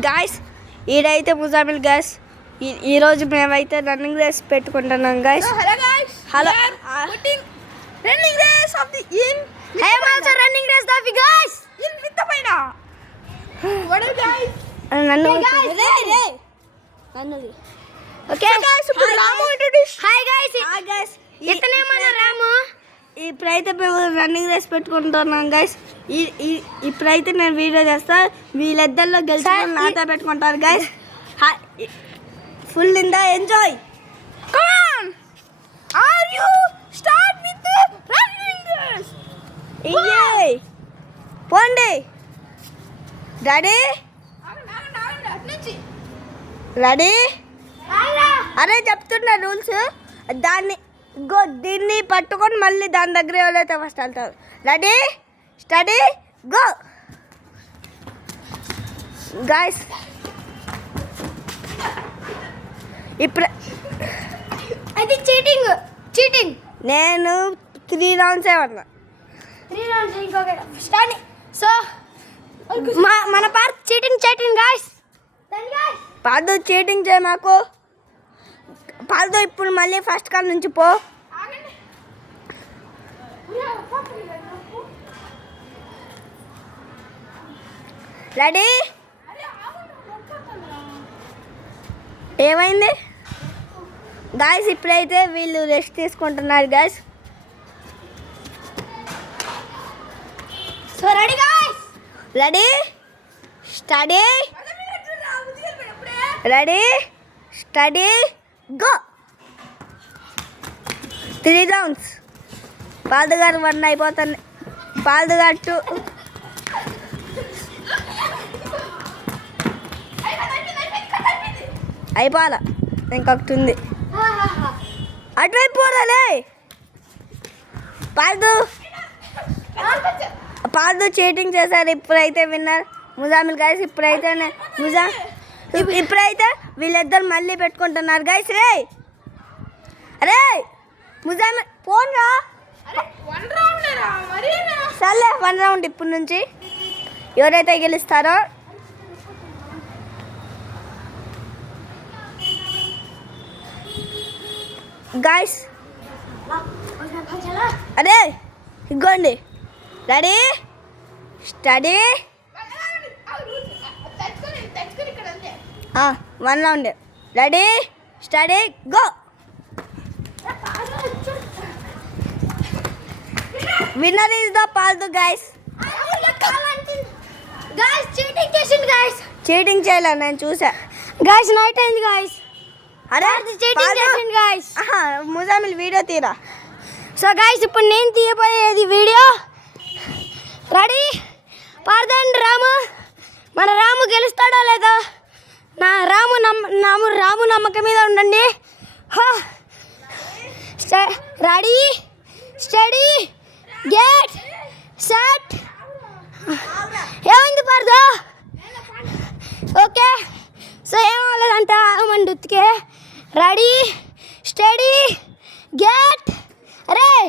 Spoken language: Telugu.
గాయస్ ఈడైతే ముజామిల్ గాయస్ ఈరోజు మేమైతే రన్నింగ్ రేస్ పెట్టుకుంటున్నాం guys. Hello running race off the in I am also running race off the guys in with the పైన వాట్ ఆర్ గాయస్ నన్ను రే నన్ను ఓకే గాయస్ ఇప్పుడు రాము ఇంట్రొడ్యూస్ హాయ్ గాయస్ ఇతనే మన రాము. ఇప్పుడైతే మేము రన్నింగ్ రేస్ పెట్టుకుంటున్నాం గైస్. ఇప్పుడైతే నేను వీడియో చేస్తా, వీళ్ళిద్దరిలో గెలిచి నాతో పెట్టుకుంటారు guys. Full in the enjoy. Come are you start with running race. Enjoy పోండి. రెడీ రెడీ అరే చెప్తున్నా రూల్స్. దీన్ని పట్టుకొని మళ్ళీ దాని దగ్గర ఎవరైతే ఫస్ట్ వెళ్తారు. Ready steady go guys. ఇప్పుడు అది చీటింగ్ నేను 3 రౌండ్స్ ఉన్నా. 3 రౌండ్స్ ఇంకొక స్టార్ట్. సో మన పార్ట్ చీటింగ్ గాయస్. పాదు చీటింగ్ చేయ మాకు. పాదు ఇప్పుడు మళ్ళీ ఫస్ట్ కాల్ నుంచి పో. రెడీ ఏమైంది గాయస్? ఇప్పుడైతే వీళ్ళు రెస్ట్ తీసుకుంటున్నారు guys. So ready guys. Ready steady ready steady go. 3 rounds. పాదు గారు 1 అయిపోతుంది. పాదు గారు 2. అయిపోవాలా ఇంకొకటి ఉంది. అటువైపు పోరాలే. పాదు చీటింగ్ చేశారు. ఇప్పుడైతే విన్నర్ ముజామిల్ గైస్. ఇప్పుడైతే వీళ్ళిద్దరు మళ్ళీ పెట్టుకుంటున్నారు గైస్. అరే ముజామిల్ ఫోన్ రా. సర్లే 1 రౌండ్ ఇప్పటి నుంచి ఎవరైతే గెలుస్తారో. గాయస్ అరే ఇగోండి. Ready steady 1 round. Ready steady go. Winner is the పాల్తు గైస్. చీటింగ్ చేయలే నేను చూసా గాయస్. నైట్ అయింది గాయస్. అరే చీటింగ్ చేసింది గాయస్. ముజామిల్ వీడియో తీరా. సో గాయస్ ఇప్పుడు నేను తీయబోయేది వీడియో. రెడీ పార్దండి రాము. మన రాము గెలుస్తాడా లేదా? నా రాము నమ్మకం మీద ఉండండి. Ready steady get set. ఏమైంది పార్దా? ఓకే సో ఏమవ్వలేదంట మండి ఉతికే. Ready steady get. అరే